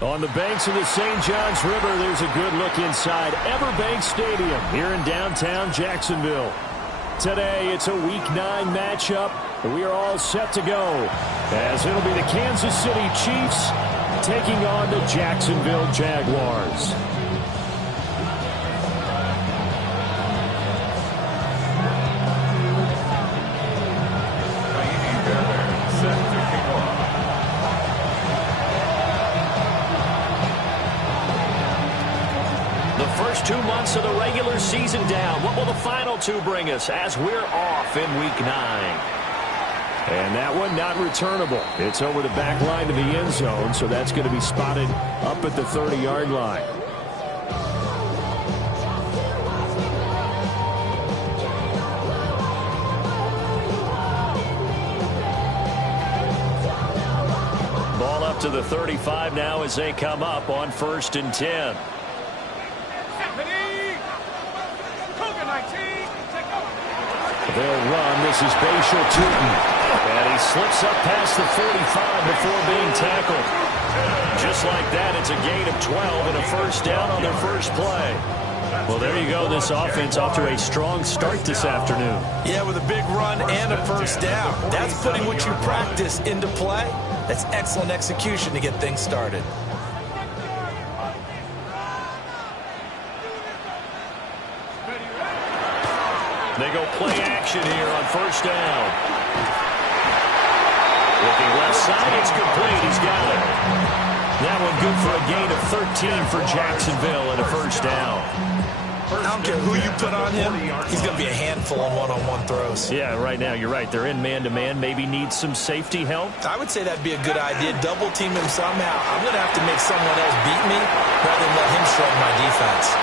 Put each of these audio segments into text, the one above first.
On the banks of the St. Johns River, there's a good look inside Everbank Stadium here in downtown Jacksonville. Today, it's a Week 9 matchup, and we are all set to go, as it'll be the Kansas City Chiefs taking on the Jacksonville Jaguars. First 2 months of the regular season down. What will the final two bring us as we're off in Week 9? And that one not returnable. It's over the back line of the end zone, so that's going to be spotted up at the 30-yard line. Ball up to the 35 now as they come up on 1st and 10. They'll run. This is Bashal Tootin. And he slips up past the 45 before being tackled. Just like that, it's a gain of 12 and a first down on their first play. Well, there you go. This offense off to a strong start this afternoon. Yeah, with a big run and a first down. That's putting what you practice into play. That's excellent execution to get things started. They go play action here on first down. Looking left side, it's complete. He's got it. That one good for a gain of 13 for Jacksonville and a first down. I don't care who you put on him, he's going to be a handful on one-on-one throws. Yeah, right now, you're right. They're in man-to-man. Maybe need some safety help. I would say that'd be a good idea. Double team him somehow. I'm going to have to make someone else beat me rather than let him shred my defense.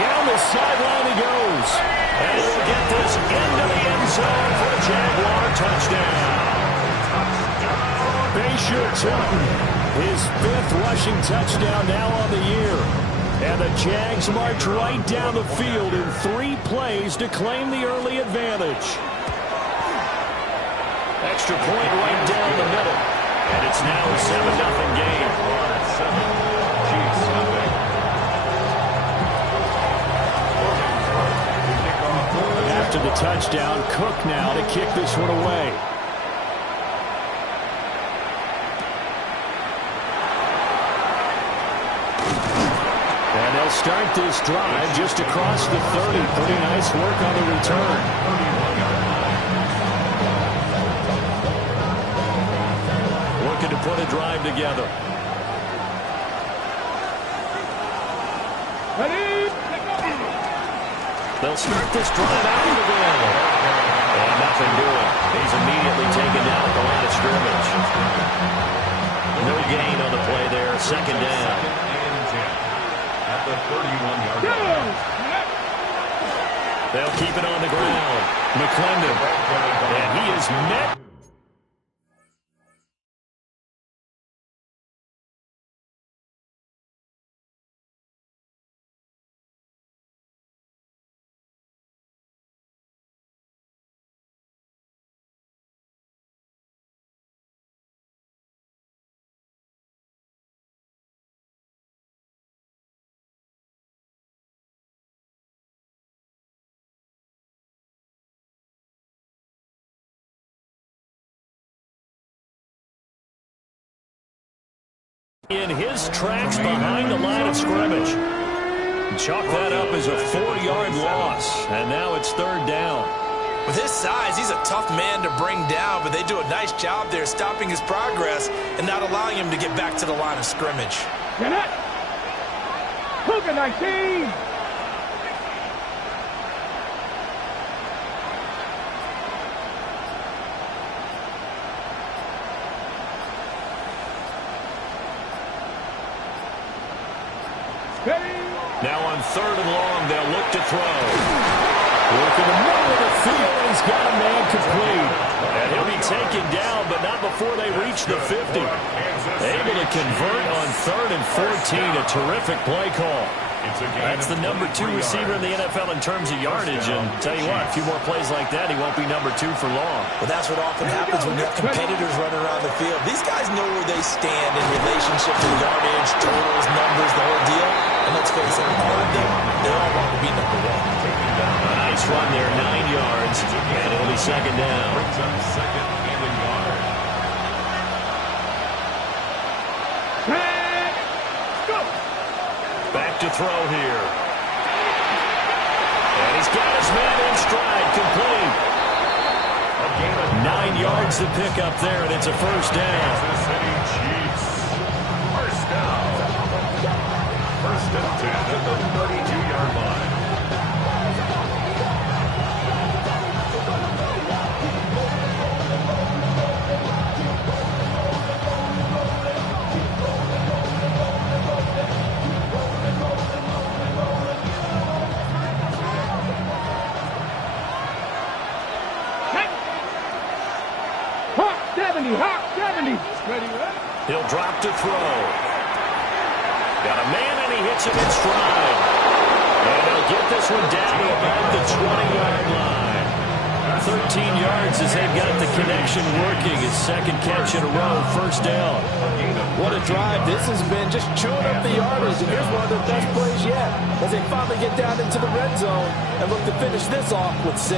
Down the sideline he goes. And he'll get this into the end zone for a Jaguar touchdown. Bashal Tootin, his 5th rushing touchdown now on the year. And the Jags march right down the field in 3 plays to claim the early advantage. Extra point right down the middle. And it's now a 7-0 game. After the touchdown, Cook now to kick this one away. And they'll start this drive just across the 30. Pretty nice work on the return. Looking to put a drive together. They'll start this drive out of the ground. And nothing doing. He's immediately taken down at the line of scrimmage. No gain on the play there. Second down. At the 31-yard line. They'll keep it on the ground. McClendon. And he is met. In his tracks behind the line of scrimmage. Chalk that up as a 4-yard loss. And now it's 3rd down. With his size, he's a tough man to bring down, but they do a nice job there stopping his progress and not allowing him to get back to the line of scrimmage. Hook 19. Now on 3rd and long, they'll look to throw. Look in the middle of the field. He's got a man complete. And he'll be taken down, but not before they reach the 50. Able to convert on 3rd and 14. A terrific play call. That's the number 2 receiver in the NFL in terms of yardage. And tell you what, a few more plays like that, he won't be number 2 for long. Well, that's what often happens when you have competitors running around the field. These guys know where they stand in relationship to yardage, totals, numbers, the whole deal. And let's face it, all of them, they all want to be number 1. A nice run there, 9 yards, and it'll be second down. Back to throw here. And he's got his man in stride, complete. 9 yards to pick up there, and it's a first down. First and 10 at the 32-yard line. Hawk 70. He'll drop to throw. Got a man, and he hits him in stride. And he'll get this one down to about the 20-yard line. 13 yards as they've got the connection working. His second catch in a row, first down. What a drive this has been, just chewing up the yardage. And here's one of their best plays yet as they finally get down into the red zone and look to finish this off with 6.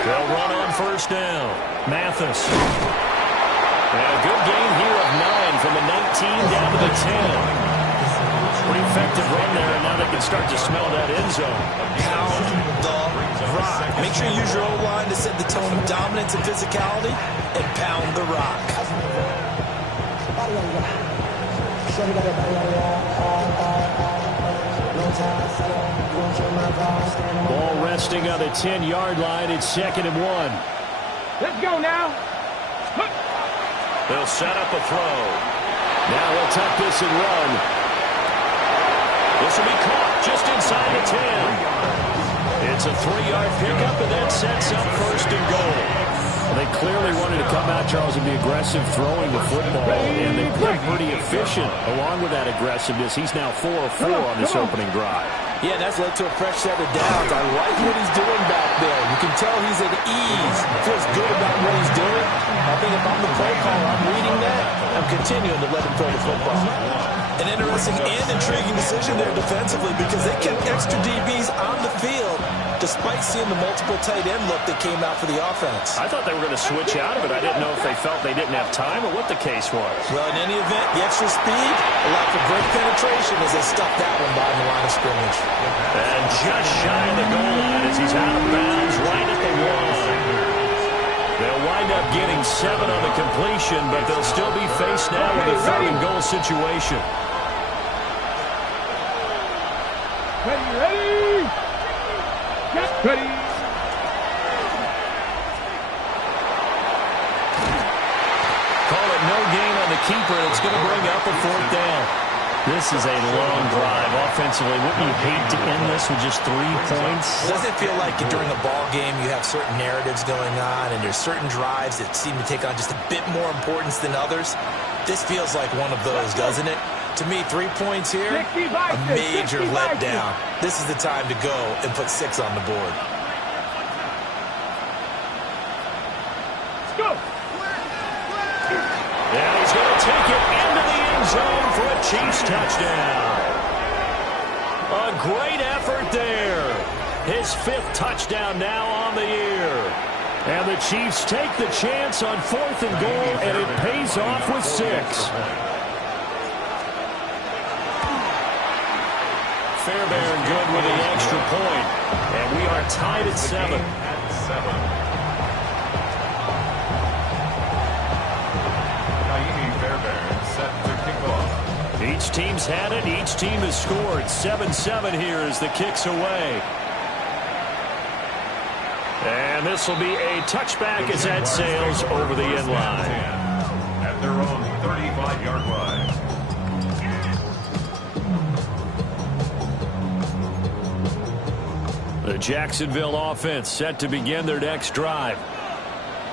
They'll run on first down. Mathis. And a good gain here of 9 from the 19 down to the 10. Pretty effective run there, and now they can start to smell that end zone. Pound the rock. Make sure you use your O-line to set the tone of dominance and physicality, and pound the rock. Ball resting on the 10-yard line. It's 2nd and 1. Let's go now. They'll set up a throw. Now he'll tuck this and run. This will be caught just inside the 10. It's a 3-yard pickup, and that sets up first and goal. They clearly wanted to come out, Charles, and be aggressive throwing the football, and they've been pretty efficient along with that aggressiveness. He's now 4 of 4 on this opening drive. Yeah, and that's led to a fresh set of downs. I like what he's doing back there. You can tell he's at ease. Feels good about what he's doing. I think if I'm the play caller, I'm reading that. I'm continuing to let him throw the football. An interesting and intriguing decision there defensively because they kept extra DBs on the field despite seeing the multiple tight end look that came out for the offense. I thought they were going to switch out of it. I didn't know if they felt they didn't have time or what the case was. Well, in any event, the extra speed, a lack of great penetration as they stuffed that one by the line of scrimmage. And just shy of the goal line as he's out of bounds right at the 1. They'll wind up getting 7 on the completion, but they'll still be faced now with a 3rd and goal situation. Ready? Get ready. Call it no gain on the keeper, and it's going to bring up a 4th down. This is a long drive offensively. Wouldn't you hate to end this with just 3 points? Doesn't it feel like during a ball game you have certain narratives going on and there's certain drives that seem to take on just a bit more importance than others? This feels like one of those, doesn't it? To me, 3 points here, a major letdown. This is the time to go and put 6 on the board. Let's go. Yeah, he's going to take it into the end zone for a Chiefs touchdown. A great effort there. His 5th touchdown now on the year. And the Chiefs take the chance on 4th and goal, and it pays off with 6. Fairbairn good with the extra point. And we are tied at 7. Each team's had it. Each team has scored. 7-7 here as the kick's away. And this will be a touchback as that sails over the end line. At their own 38. 2-yard line. The Jacksonville offense set to begin their next drive.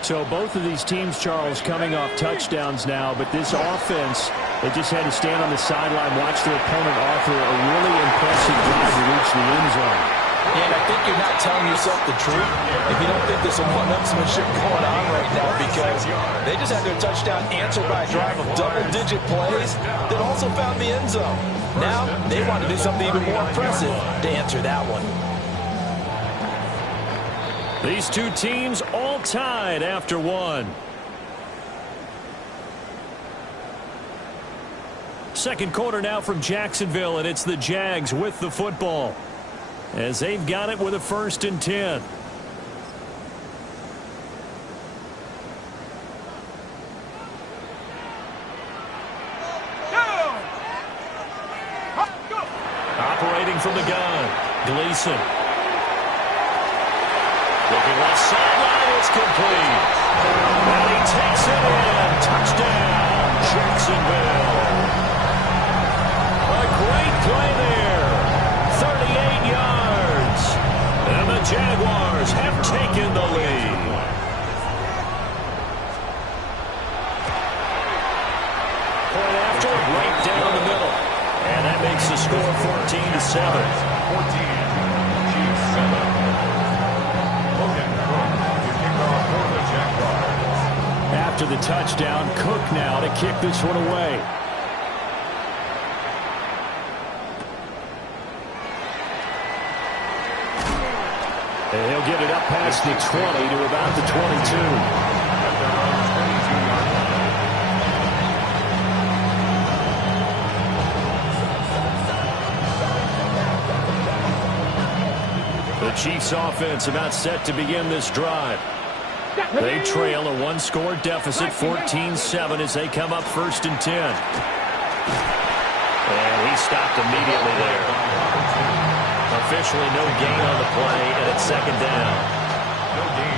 So both of these teams, Charles, coming off touchdowns now, but this offense, they just had to stand on the sideline, watch their opponent offer a really impressive drive to reach the end zone. And I think you're not telling yourself the truth if you don't think there's some one-upsmanship going on right now, because they just had their touchdown answered by a drive of double-digit plays that also found the end zone. Now they want to do something even more impressive to answer that one. These two teams all tied after one. Second quarter now from Jacksonville, and it's the Jags with the football, as they've got it with a 1st and 10. Operating from the gun, Gleason. Looking left sideline, it's complete. And he takes it in. Touchdown, Jacksonville. A great play there. 38 yards. And the Jaguars have taken the lead. Point after, right down the middle. And that makes the score 14-7. 14. Chiefs 7. After the touchdown, Cook now to kick this one away. And he'll get it up past the 20 to about the 22. The Chiefs offense about set to begin this drive. They trail a one-score deficit, 14-7, as they come up 1st and 10. And he stopped immediately there. Officially no gain on the play, and it's 2nd down.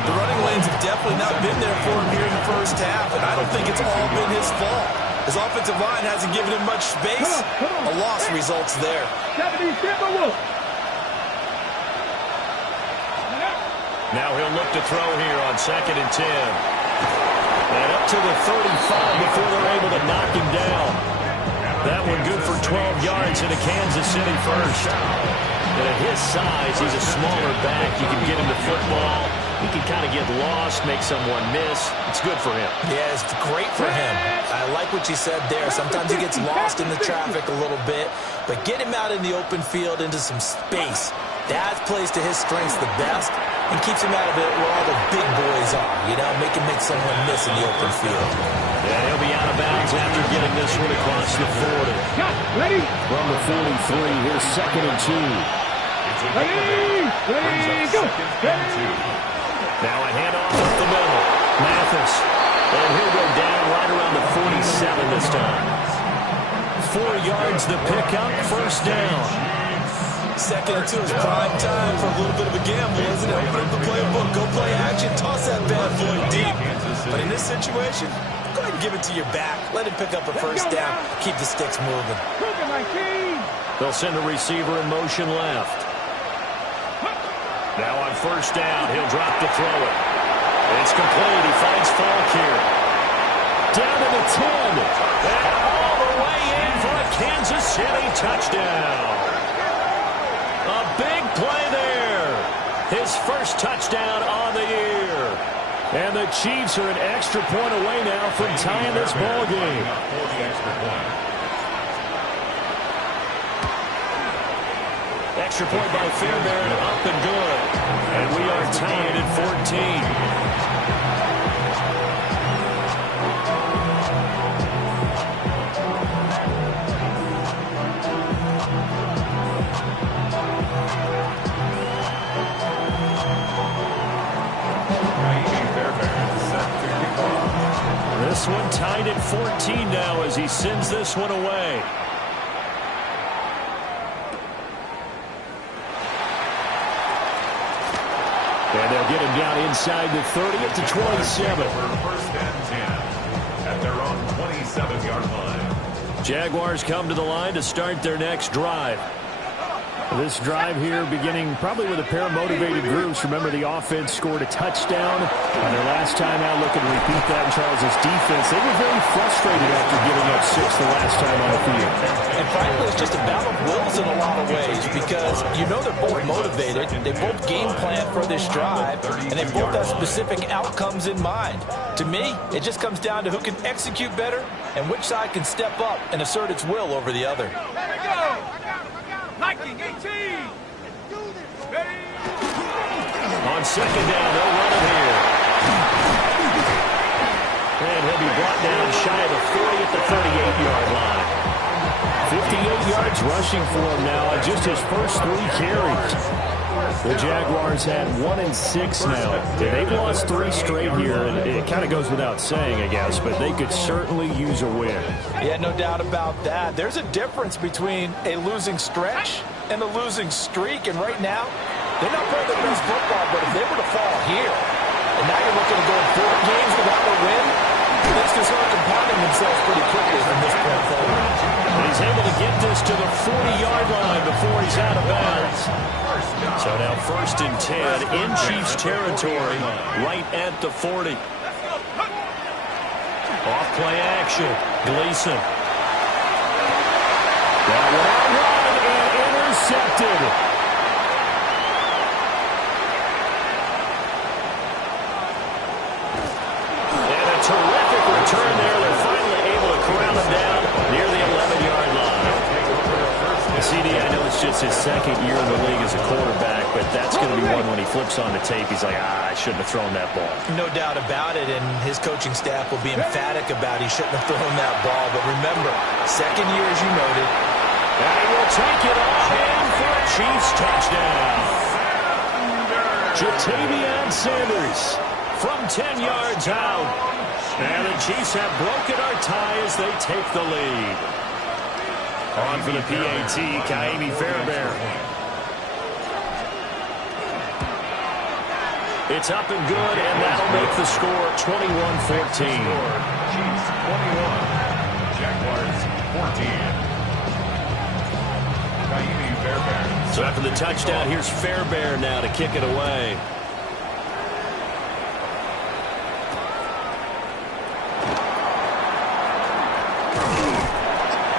The running lanes have definitely not been there for him here in the first half, and I don't think it's all been his fault. His offensive line hasn't given him much space. A loss results there. Now he'll look to throw here on 2nd and 10. And up to the 35 before they're able to knock him down. That one good for 12 yards into Kansas City first. And at his size, he's a smaller back. You can get him the football. He can kind of get lost, make someone miss. It's good for him. Yeah, it's great for him. I like what you said there. Sometimes he gets lost in the traffic a little bit, but get him out in the open field into some space. That plays to his strengths the best and keeps him out of it where all the big boys are, you know, make someone miss in the open field. Yeah, he'll be out of bounds after getting this one across the 40. Ready? From the 43, here's 2nd and 2. Ready, go. Now a handoff up the middle. Mathis. And he'll go down right around the 47 this time. 4 yards the pickup, 1st down. 2nd and 2 is prime time for a little bit of a gamble, isn't it? Open up the playbook, go play action, toss that bad boy deep. But in this situation, go ahead and give it to your back. Let him pick up a 1st down. Keep the sticks moving. They'll send a receiver in motion left. Now on 1st down, he'll drop to throw it. It's complete. He finds Falk here. Down to the 10. And all the way in for a Kansas City touchdown. A big play there. His first touchdown on the year. And the Chiefs are an extra point away now from tying this ball game. Extra point by Fairbairn, up and good. And we are tied at 14. This one tied at 14 now as he sends this one away. And they'll get him down inside the 30 at the 27. For 1st and 10 at their own 27. 27-yard line. Jaguars come to the line to start their next drive. This drive here beginning probably with a pair of motivated groups. Remember, the offense scored a touchdown on their last time out. Looking to repeat that in Charles's defense. They were very frustrated after giving up 6 the last time on the field. And frankly, it's just a battle of wills in a lot of ways because you know they're both motivated. They both game plan for this drive, and they both have specific outcomes in mind. To me, it just comes down to who can execute better and which side can step up and assert its will over the other. There we go. 19, 18. Ready. On second down, they'll run it here. And he'll be brought down shy of the 40 at the 38-yard line. 58 yards rushing for him now on just his first 3 carries. The Jaguars had 1 and 6 now. They've lost 3 straight here, and it kind of goes without saying, I guess, but they could certainly use a win. Yeah, no doubt about that. There's a difference between a losing stretch and a losing streak, and right now, they're not playing their best football, but if they were to fall here, and now you're looking to go 4 games without a win, things can start compounding themselves pretty quickly from this point forward. And he's able to get this to the 40-yard line before he's out of bounds. So now 1st and 10 in Chiefs territory, right at the 40. Off play action, Gleason. That one and intercepted. And a terrific return there. They're finally able to corral him down near the 11-yard line. CD, I know it's just his 2nd year in the league as a quarterback, but that's going to be one when he flips on the tape. He's like, I shouldn't have thrown that ball. No doubt about it, and his coaching staff will be emphatic about he shouldn't have thrown that ball. But remember, 2nd year, as you noted. And he will take it all in for a Chiefs touchdown. Jatavion Sanders from 10 yards out. And the Chiefs have broken our tie as they take the lead. On for the PAT, Kaimi Fairbairn. It's up and good, and that'll make the score 21-14. Chiefs 21, Jaguars 14. Kaimi Fairbairn. So after the touchdown, here's Fairbairn now to kick it away.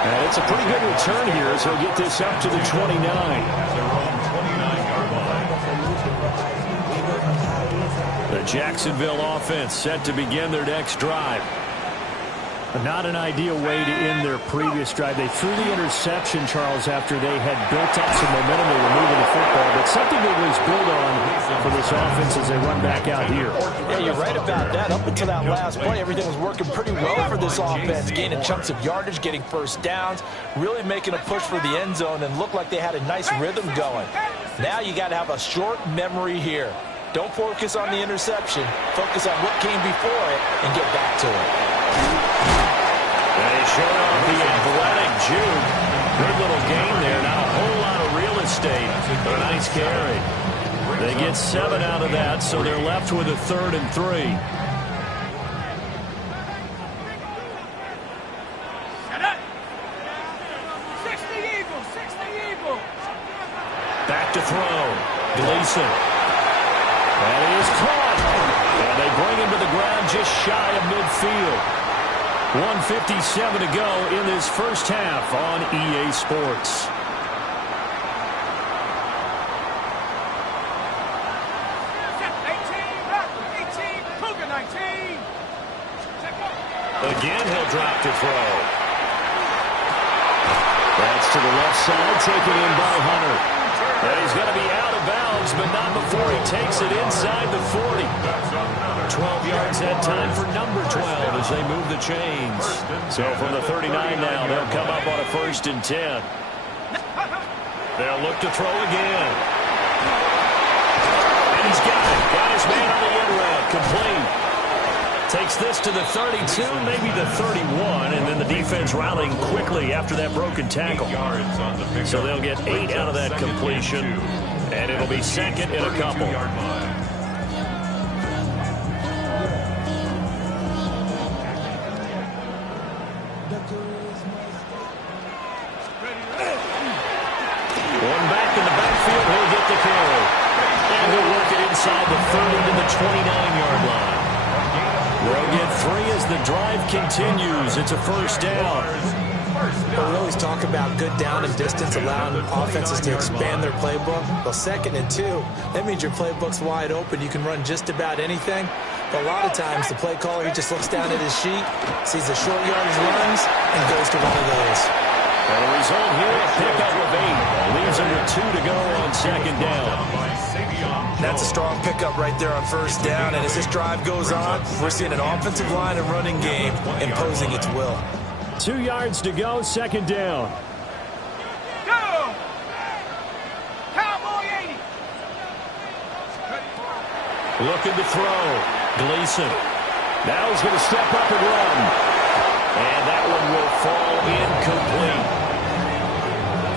And it's a pretty good return here as he'll get this up to the 29. At their own 29-yard line. The Jacksonville offense set to begin their next drive. Not an ideal way to end their previous drive. They threw the interception, Charles, after they had built up some momentum. They were moving the football, but something they at least build on for this offense as they run back out here. Yeah, you're right about that. Up until that last play, everything was working pretty well for this offense, gaining chunks of yardage, getting first downs, really making a push for the end zone, and looked like they had a nice rhythm going. Now you got to have a short memory here. Don't focus on the interception. Focus on what came before it and get back to it. And he showed off the athletic juke. Good little game there. Not a whole lot of real estate, but a nice carry. They get 7 out of that, so they're left with a 3rd and 3. Back to throw. Gleason. That is caught. And they bring him to the ground just shy of midfield. 1:57 to go in this first half on EA Sports. Again, he'll drop to throw. That's to the left side, taken in by Hunter. And he's going to be out of bounds, but not before he takes it inside the 40. 12 yards that time for number 12 as they move the chains. So from the 39 now, they'll come up on a 1st and 10. They'll look to throw again. And he's got it. Got his man on the end route. Complete. Takes this to the 32, maybe the 31, and then the defense rallying quickly after that broken tackle. So they'll get 8 out of that completion, and it'll be 2nd and a couple. carry. And he'll work it inside the 30 to the 29-yard line. They'll get 3 as the drive continues. It's a first down. We always talk about good down and distance, allowing offenses to expand their playbook. Well, 2nd and 2, that means your playbook's wide open. You can run just about anything. But a lot of times, the play caller, he just looks down at his sheet, sees the short yardage runs, and goes to one of those. And the result here, a pickup of 8. Leaves him with 2 to go on 2nd down. That's a strong pickup right there on first down. And as this drive goes on, we're seeing an offensive line and running game imposing its will. 2 yards to go, 2nd down. Go! Cowboy 80. Looking to throw. Gleason. Now he's going to step up and run. And that one will fall incomplete.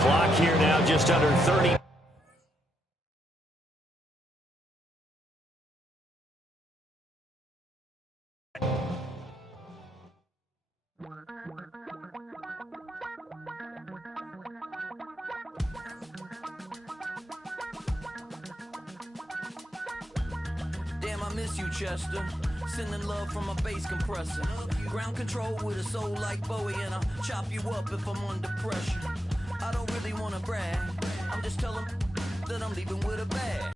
Clock here now just under 30. Damn, I miss you, Chester. Sending love from a bass compressor. Ground control with a soul like Bowie, and I'll chop you up if I'm under pressure. I don't really want to brag. I'm just telling that I'm leaving with a bag.